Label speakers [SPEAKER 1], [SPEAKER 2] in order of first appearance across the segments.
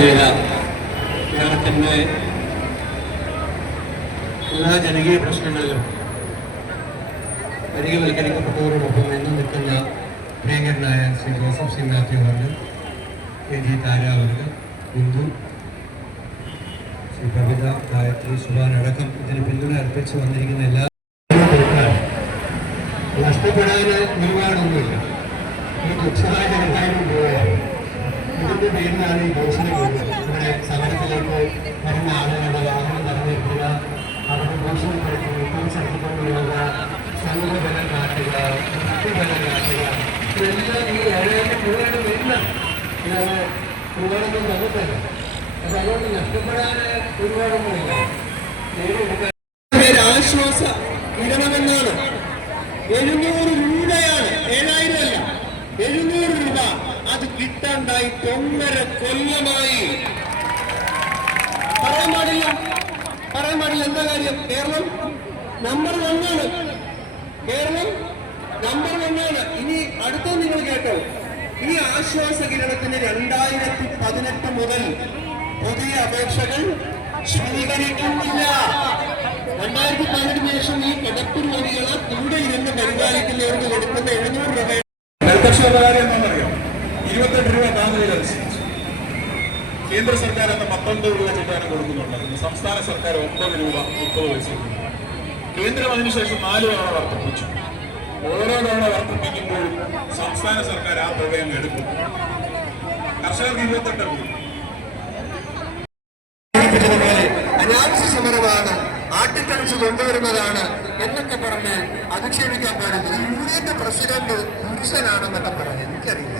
[SPEAKER 1] കേരളത്തിന്റെ എല്ലാ ജനകീയ പ്രശ്നങ്ങളിലും പരിഗവൽക്കരിക്കപ്പെട്ടവരോടൊപ്പം എന്നും നിൽക്കുന്ന പ്രിയങ്കരനായ ശ്രീ ജോസഫ് സി മാത്യു അവർക്ക് കെ ജി താര അവർക്ക് ബിന്ദു ശ്രീ കവിത ഗായത്രി സുബാൻ അടക്കം ഇതിന് പിന്തുണ അർപ്പിച്ചു വന്നിരിക്കുന്ന എല്ലാ നഷ്ടപ്പെടാൻ ഒരുപാടൊന്നുമില്ല. ഒരു തുച്ഛമായ പേരിലാണ് ഈ വരുന്നത് ഇവിടെ സമരത്തിലേക്ക് വരുന്ന ആളുകളുടെ വാഹനം തടഞ്ഞിരിക്കുക അവരുടെ ഭൂഷണപ്പെടുത്തി സംസാരിക്കൊണ്ട് പോവുക സംഘബലം കാട്ടുക. ഭക്തിബലം കാട്ടുക. ഇതെല്ലാം ഈ ഏഴായിരം രൂപയാണ് വരുന്നത് ഇതാണ് ഒരുപാടൊന്നും തന്നിട്ടില്ല അപ്പൊ അതുകൊണ്ട് നഷ്ടപ്പെടാൻ ഒരുപാടൊന്നുമില്ല ആശ്വാസ ഇടണമെന്നാണ് എഴുന്നൂറ് രൂപയാണ്. ഏഴായിരം അല്ല. എഴുന്നൂറ് അത് കിട്ടാണ്ടായിട്ട് ഒന്നര കൊല്ലമായി. പറയാൻ പാടില്ല. പറയാൻ പാടില്ല. എന്താ കാര്യം? കേരളം നമ്പർ വണ്ണാണ് കേരളം നമ്പർ വണ്ണാണ് ഇനി അടുത്ത നിങ്ങൾ കേട്ടോ. ഈ ആശ്വാസ കിരണത്തിന് രണ്ടായിരത്തി പതിനെട്ട് മുതൽ പുതിയ അപേക്ഷകൾ സ്വീകരിക്കുന്നില്ല. രണ്ടായിരത്തി പതിനെട്ടിന് ശേഷം ഈ കിടപ്പ് രോഗികളെ കൂടെ ഇരുന്ന് പരിപാലിക്കുന്നവർക്ക് കൊടുക്കുന്ന എഴുന്നൂറ് രൂപ
[SPEAKER 2] ഇരുപത്തെട്ട് രൂപ താങ്ങുവിലനുസരിച്ച് കേന്ദ്ര സർക്കാർ അന്ന് പത്തൊൻപത് രൂപ ചിട്ടാനം കൊടുക്കുന്നുണ്ട്. സംസ്ഥാന സർക്കാർ ഒമ്പത് രൂപ മുപ്പത് പൈസ കേന്ദ്രം അതിനുശേഷം നാല് തവണ വർദ്ധിപ്പിച്ചു. ഓരോ തവണ വർദ്ധിപ്പിക്കുമ്പോഴും സംസ്ഥാന സർക്കാർ ആ തുകയും എടുക്കും. കർഷകർക്ക് ഇരുപത്തെട്ട് രൂപ
[SPEAKER 1] അനാവശ്യ സമരമാണ് ആട്ടിത്തടിച്ച് കൊണ്ടുവരുന്നതാണ് എന്നൊക്കെ പറഞ്ഞ് അധിക്ഷേപിക്കാൻ പാടില്ല. യൂണിയന്റെ പ്രസിഡന്റ് പുരുഷനാണെന്നൊക്കെ പറഞ്ഞു എനിക്കറിയില്ല.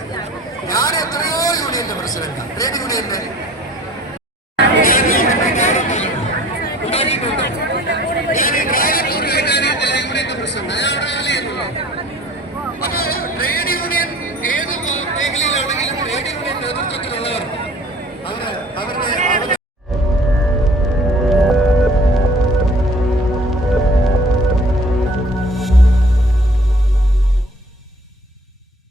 [SPEAKER 1] ഞാൻ എത്രയോ യൂണിയന്റെ പ്രസിഡന്റാണ് ട്രേഡ് യൂണിയന്റെ ഏത്